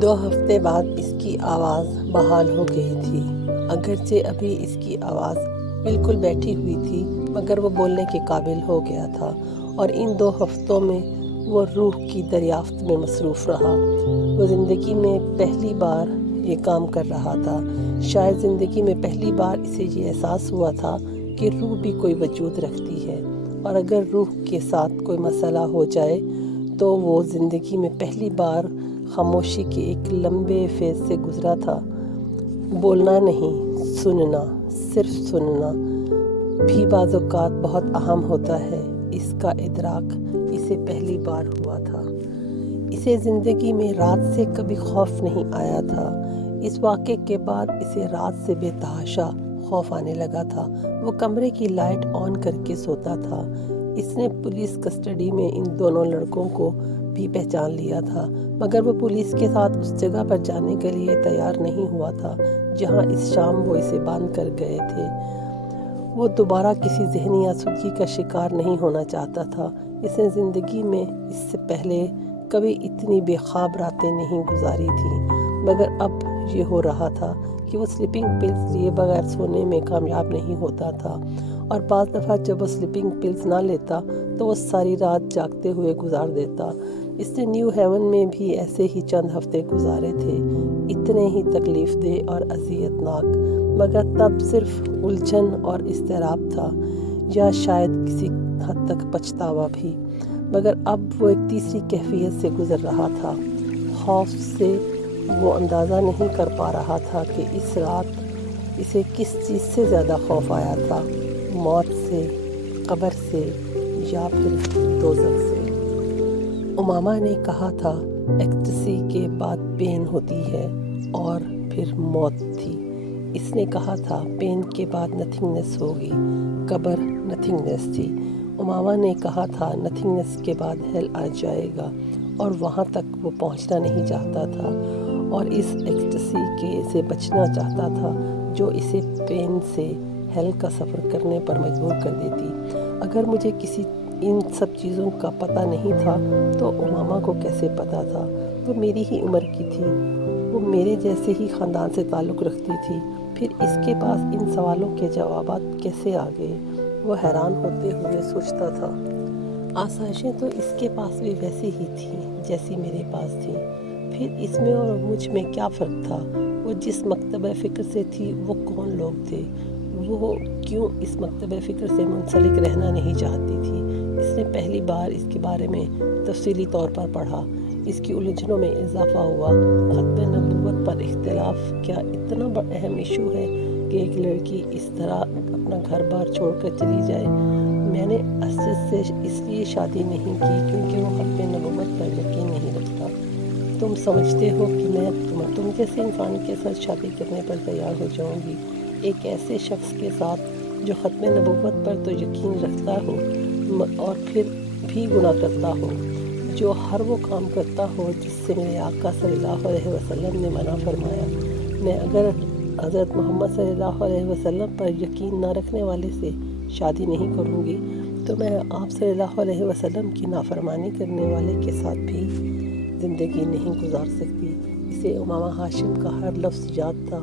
2 ہفتے بعد اس کی آواز بحال ہو گئی تھی۔ اگرچہ ابھی اس کی آواز بالکل بیٹھی ہوئی تھی مگر وہ بولنے کے قابل ہو گیا تھا، اور ان 2 ہفتوں میں وہ روح کی دریافت میں مصروف رہا۔ وہ زندگی میں پہلی بار یہ کام کر رہا تھا۔ شاید زندگی میں پہلی بار اسے یہ احساس ہوا تھا کہ روح بھی کوئی وجود رکھتی ہے، اور اگر روح کے ساتھ کوئی مسئلہ ہو جائے تو وہ زندگی میں پہلی بار خاموشی کے ایک لمبے فیز سے گزرا تھا۔ بولنا نہیں، سننا، صرف سننا بھی بعض اوقات بہت اہم ہوتا ہے۔ اس کا ادراک اسے پہلی بار ہوا تھا۔ اسے زندگی میں رات سے کبھی خوف نہیں آیا تھا۔ اس واقعے کے بعد اسے رات سے بے تحاشا خوف آنے لگا تھا۔ وہ کمرے کی لائٹ آن کر کے سوتا تھا۔ اس نے پولیس کسٹڈی میں ان دونوں لڑکوں کو بھی پہچان لیا تھا، مگر وہ پولیس کے ساتھ اس جگہ پر جانے کے لیے تیار نہیں ہوا تھا جہاں اس شام وہ اسے باندھ کر گئے تھے۔ وہ دوبارہ کسی ذہنی آسودگی کا شکار نہیں ہونا چاہتا تھا۔ اس نے زندگی میں اس سے پہلے کبھی اتنی بے خواب راتیں نہیں گزاری تھیں، مگر اب یہ ہو رہا تھا کہ وہ سلیپنگ پلز لیے بغیر سونے میں کامیاب نہیں ہوتا تھا، اور بعض دفعہ جب وہ سلیپنگ پلز نہ لیتا تو وہ ساری رات جاگتے ہوئے گزار دیتا۔ اس نے نیو ہیون میں بھی ایسے ہی چند ہفتے گزارے تھے، اتنے ہی تکلیف دہ اور اذیت ناک، مگر تب صرف الجھن اور اضطراب تھا، یا شاید کسی حد تک پچھتاوا بھی، مگر اب وہ ایک تیسری کیفیت سے گزر رہا تھا۔ خوف سے وہ اندازہ نہیں کر پا رہا تھا کہ اس رات اسے کس چیز سے زیادہ خوف آیا تھا، موت سے، قبر سے، یا پھر دوزخ سے۔ امامہ نے کہا تھا ایکسٹیسی کے بعد پین ہوتی ہے اور پھر موت تھی۔ اس نے کہا تھا پین کے بعد نتھنگنیس ہوگی، قبر نتھنگنیس تھی۔ امامہ نے کہا تھا نتھنگنیس کے بعد ہیل آ جائے گا، اور وہاں تک وہ پہنچنا نہیں چاہتا تھا، اور اس ایکسٹیسی سے بچنا چاہتا تھا جو اسے پین سے ہیل کا سفر کرنے پر مجبور کر دیتی۔ اگر مجھے ان سب چیزوں کا پتہ نہیں تھا تو امامہ کو کیسے پتہ تھا؟ وہ میری ہی عمر کی تھی، وہ میرے جیسے ہی خاندان سے تعلق رکھتی تھی، پھر اس کے پاس ان سوالوں کے جوابات کیسے آ گئے؟ وہ حیران ہوتے ہوئے سوچتا تھا۔ آسائشیں تو اس کے پاس بھی ویسی ہی تھیں جیسی میرے پاس تھیں، پھر اس میں اور مجھ میں کیا فرق تھا؟ وہ جس مکتبہ فکر سے تھی وہ کون لوگ تھے؟ وہ کیوں اس مکتبہ فکر سے منسلک رہنا نہیں چاہتی تھی؟ اس نے پہلی بار اس کے بارے میں تفصیلی طور پر پڑھا۔ اس کی الجھنوں میں اضافہ ہوا۔ ختم نبوت پر اختلاف کیا اتنا اہم ایشو ہے کہ ایک لڑکی اس طرح اپنا گھر بار چھوڑ کر چلی جائے؟ میں نے اسد سے اس لیے شادی نہیں کی کیونکہ وہ ختم نبوت پر یقین نہیں رکھتا۔ تم سمجھتے ہو کہ میں تم جیسے انسان کے ساتھ شادی کرنے پر تیار ہو جاؤں گی، ایک ایسے شخص کے ساتھ جو ختم نبوت پر تو یقین رکھتا ہو اور پھر بھی گناہ کرتا ہو، جو ہر وہ کام کرتا ہو جس سے میرے آقا صلی اللہ علیہ وسلم نے منع فرمایا۔ میں اگر حضرت محمد صلی اللہ علیہ وسلم پر یقین نہ رکھنے والے سے شادی نہیں کروں گی تو میں آپ صلی اللہ علیہ وسلم کی نافرمانی کرنے والے کے ساتھ بھی زندگی نہیں گزار سکتی۔ اسے امامہ ہاشم کا ہر لفظ یاد تھا۔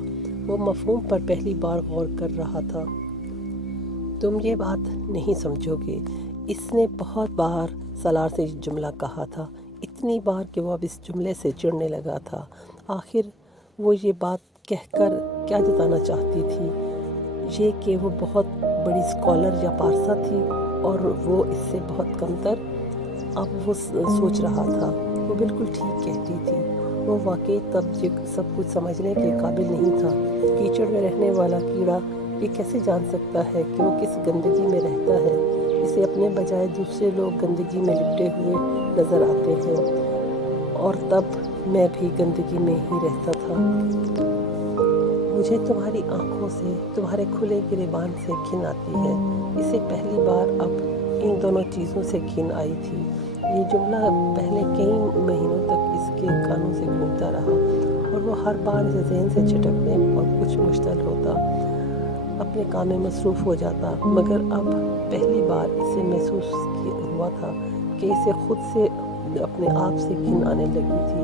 وہ مفہوم پر پہلی بار غور کر رہا تھا۔ تم یہ بات نہیں سمجھو گے، اس نے بہت بار سالار سے یہ جملہ کہا تھا، اتنی بار کہ وہ اب اس جملے سے چڑنے لگا تھا۔ آخر وہ یہ بات کہہ کر کیا جتانا چاہتی تھی؟ یہ کہ وہ بہت بڑی اسکالر یا پارسا تھی اور وہ اس سے بہت کمتر؟ اب وہ سوچ رہا تھا، وہ بالکل ٹھیک کہتی تھی۔ وہ واقعی تب یہ سب کچھ سمجھنے کے قابل نہیں تھا۔ کیچڑ میں رہنے والا کیڑا یہ کیسے جان سکتا ہے کہ وہ کس گندگی میں رہتا ہے؟ اسے اپنے بجائے دوسرے لوگ گندگی میں لپٹے ہوئے نظر آتے ہیں، اور تب میں بھی گندگی میں ہی رہتا تھا۔ مجھے تمہاری آنکھوں سے، تمہارے کھلے گریبان سے گھن آتی ہے۔ اسے پہلی بار اب ان دونوں چیزوں سے گھن آئی تھی۔ یہ جملہ پہلے کئی مہینوں تک اس کے کانوں سے گھومتا رہا، اور وہ ہر بار اسے ذہن سے چھٹکنے اور کچھ مشتعل ہوتا، اپنے کام میں مصروف ہو جاتا، مگر اب پہلی بار اسے محسوس ہوا تھا کہ اسے خود سے اپنے آپ سے گھن آنے لگی تھی۔